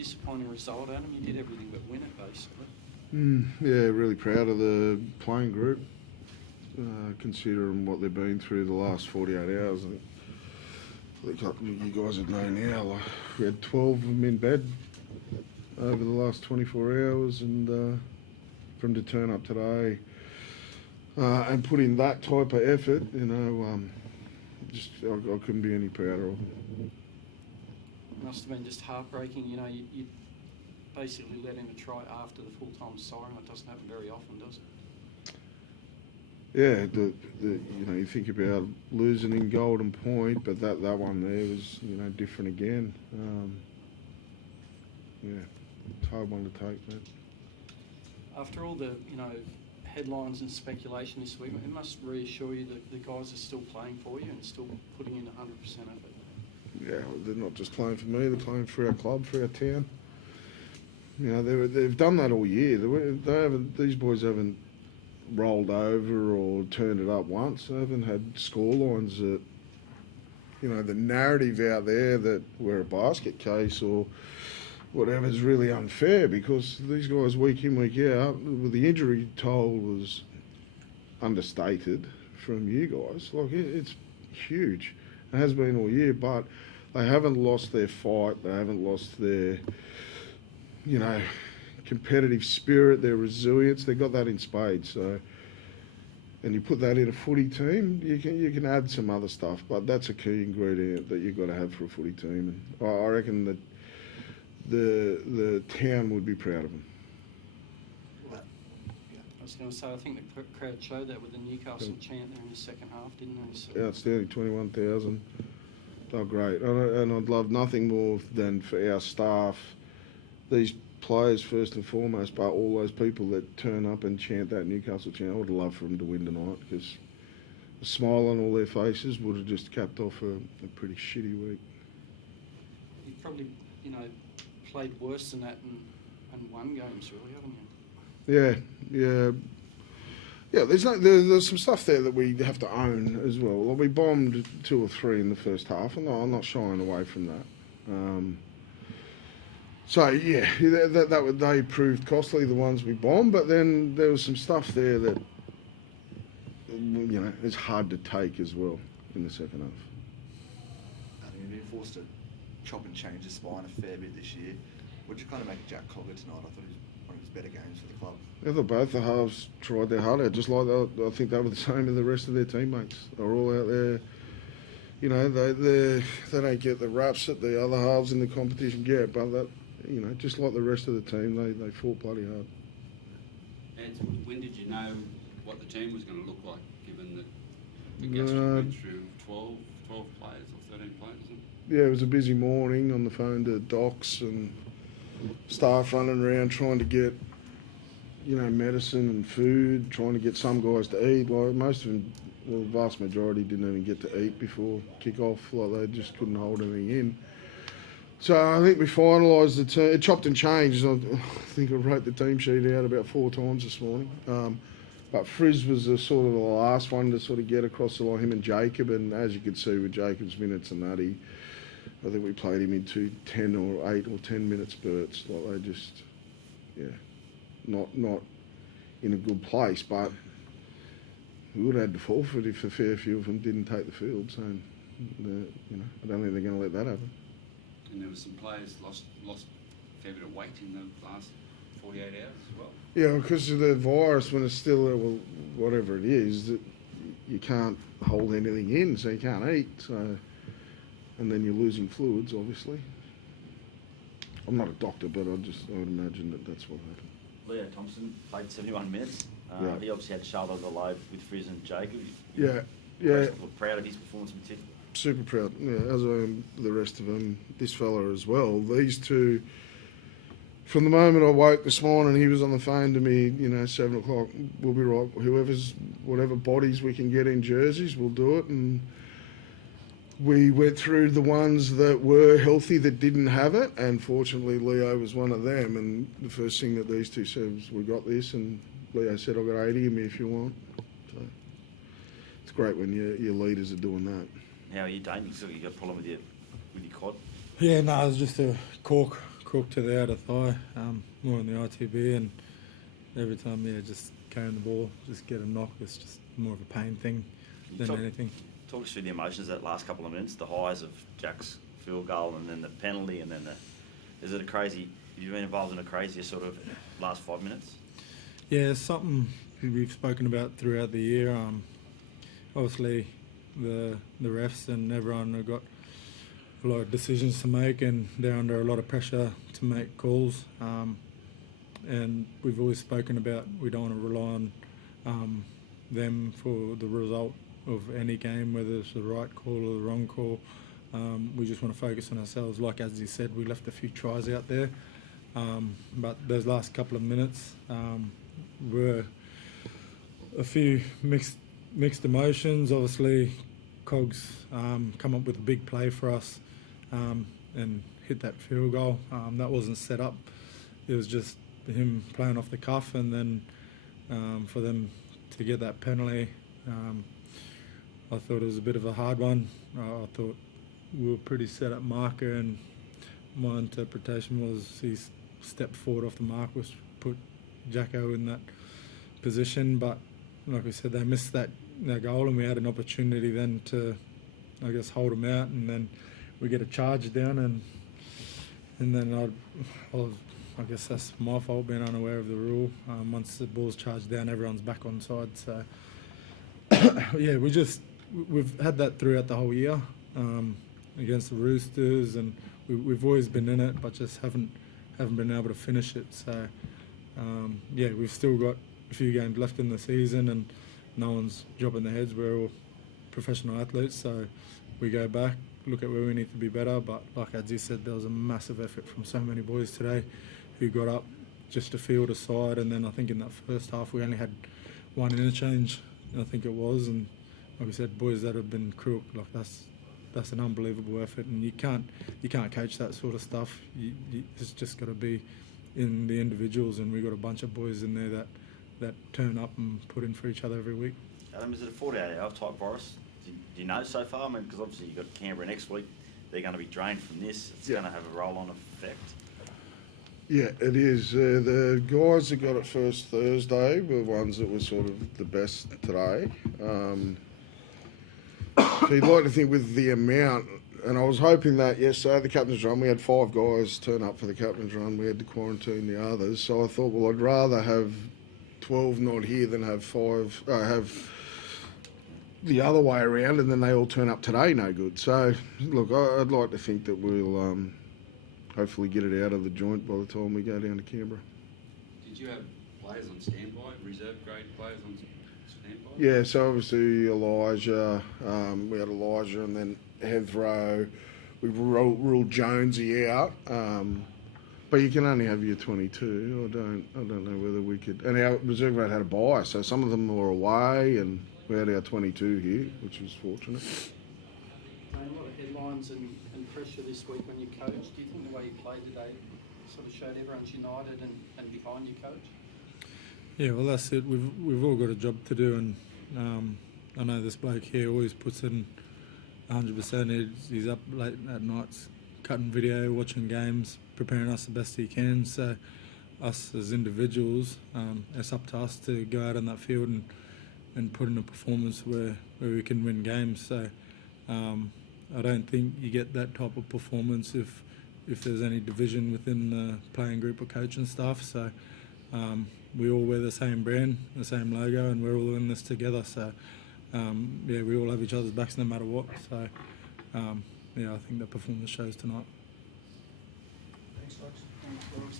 disappointing result, Adam. You did everything but win it, basically. Yeah, really proud of the playing group, considering what they've been through the last 48 hours. I think you guys would know now, like, we had 12 of them in bed over the last 24 hours, and for them to turn up today and put in that type of effort, I couldn't be any prouder of them. It must have been just heartbreaking. You basically let in a try after the full-time siren. It doesn't happen very often, does it? Yeah, you think about losing in Golden Point, but that one there was, different again. It's a hard one to take, man. After all the, headlines and speculation this week, it must reassure you that the guys are still playing for you and still putting in 100% effort. Yeah, they're not just playing for me; they're playing for our club, for our town. They've done that all year. These boys haven't rolled over or turned it up once. They haven't had scorelines that, the narrative out there that we're a basket case or whatever is really unfair, because these guys week in, week out, the injury toll was understated from you guys. Like, it's huge. It has been all year, but they haven't lost their fight. They haven't lost their, competitive spirit, their resilience. They got that in spades. So, and you put that in a footy team, you can add some other stuff, but that's a key ingredient that you've got to have for a footy team. And I reckon that the town would be proud of them. I was going to say, I think the crowd showed that with the Newcastle chant there in the second half, didn't they? So. Outstanding, 21,000. Oh, great. And I'd love nothing more than for our staff, these players first and foremost, but all those people that turn up and chant that Newcastle chant. I would love for them to win tonight, because the smile on all their faces would have just capped off a pretty shitty week. You've probably, played worse than that and won games, really, haven't you? Yeah. There's some stuff there that we have to own as well. Like, we bombed 2 or 3 in the first half, and I'm not shying away from that. They proved costly, the ones we bombed, but then there was some stuff there that, is hard to take as well in the second half. You've been forced to chop and change the spine a fair bit this year. What did you kind of make of Jack Cogger tonight? I thought it was one of his better games for the club. I thought both the halves tried their heart out, just like I think they were the same with the rest of their teammates. They were all out there. They don't get the raps that the other halves in the competition get, but that, just like the rest of the team, they fought bloody hard. And when did you know what the team was going to look like, given that the Gastro went through 12 players or 13 players? Yeah, it was a busy morning on the phone to docs and staff running around trying to get, medicine and food, trying to get some guys to eat. Like, most of them, the vast majority didn't even get to eat before kick-off. Like, they just couldn't hold anything in. So I think we finalised the team. It chopped and changed. I think I wrote the team sheet out about 4 times this morning. But Frizz was the last one to sort of get across the line, him and Jacob. And as you could see with Jacob's minutes and that, I think we played him into 10 or 8 or 10 minute spurts. Like, they just, not in a good place. But we would have had to forfeit if a fair few of them didn't take the field. So, I don't think they're going to let that happen. And there were some players lost a fair bit of weight in the last 48 hours as well. Yeah, because of the virus, when it's still, whatever it is, that you can't hold anything in, so you can't eat. So, and then you're losing fluids, obviously. I'm not a doctor, but I would imagine that that's what happened. Leo Thompson played 71 minutes. Yeah. He obviously had shoulder the load with Frizz and Jacob. Yeah. Proud of his performance in particular. Super proud, as I am the rest of them. This fella as well. These two, from the moment I woke this morning, he was on the phone to me, 7 o'clock, we'll be right. Whatever bodies we can get in jerseys, we'll do it. And we went through the ones that were healthy that didn't have it, and fortunately Leo was one of them. And the first thing that these two said was, we got this, and Leo said, I've got 80 of me if you want. So it's great when your leaders are doing that. How are you, Dane? You got a problem with your quad? Yeah, no, it was just a cork crook to the outer thigh, more on the ITB, and every time, just carrying the ball, just get a knock. It's just more of a pain thing than anything. Talk us through the emotions that last couple of minutes, the highs of Jack's field goal and then the penalty, and then is it a crazy? You've been involved in a crazier sort of last 5 minutes. Yeah, it's something we've spoken about throughout the year. Obviously, the refs and everyone have got a lot of decisions to make, and they're under a lot of pressure to make calls. And we've always spoken about we don't want to rely on them for the result of any game, whether it's the right call or the wrong call. We just want to focus on ourselves. Like as you said, we left a few tries out there, but those last couple of minutes were a few mixed emotions. Obviously, Cogs come up with a big play for us and hit that field goal. That wasn't set up. It was just him playing off the cuff, and then for them to get that penalty, I thought it was a bit of a hard one. I thought we were pretty set up marker, and my interpretation was he stepped forward off the mark, which put Jacko in that position. But like we said, they missed that goal, and we had an opportunity then to, I guess, hold them out, and then we get a charge down, and then I guess that's my fault being unaware of the rule. Once the ball's charged down, everyone's back on side. So yeah, we've had that throughout the whole year against the Roosters, and we've always been in it, but just haven't been able to finish it. So yeah, we've still got a few games left in the season, and no one's dropping their heads. We're all professional athletes, so we go back, look at where we need to be better. But like as you said, there was a massive effort from so many boys today who got up just to field a side, and then I think in that first half we only had one interchange, I think it was, and like I said, boys that have been crook, like that's an unbelievable effort, and you can't coach that sort of stuff. It's just got to be in the individuals, and we've got a bunch of boys in there that turn up and put in for each other every week. Adam, is it a 48-hour type virus? Do you know so far? I mean, because obviously you've got Canberra next week. They're going to be drained from this. It's going to have a roll-on effect. Yeah, it is. The guys that got it first Thursday were ones that were sort of the best today. So you'd like to think with the amount, and I was hoping that yesterday, the captain's run, we had 5 guys turn up for the captain's run. We had to quarantine the others. So I thought, well, I'd rather have 12 not here than have 5, have the other way around, and then they all turn up today no good. So, look, I'd like to think that we'll hopefully get it out of the joint by the time we go down to Canberra. Did you have players on standby, reserve grade players on standby? Yeah, so obviously Elijah, we had Elijah, and then Heathrow. We ruled Jonesy out, but you can only have your 22. I don't know whether we could. And our reserve grade had a bye, so some of them were away, and we had our 22 here, which was fortunate. A lot of headlines and pressure this week when you coach. Do you think the way you played today sort of showed everyone's united and behind your coach? Yeah, well, that's it. We've all got a job to do, and I know this bloke here always puts in 100%. He's up late at nights, cutting video, watching games, preparing us the best he can. So us as individuals, it's up to us to go out on that field and put in a performance where we can win games. So I don't think you get that type of performance if there's any division within the playing group or coaching staff. So we all wear the same brand, the same logo, and we're all in this together. So yeah, we all have each other's backs no matter what. So yeah, I think the performance shows tonight. Thanks, folks. Thanks,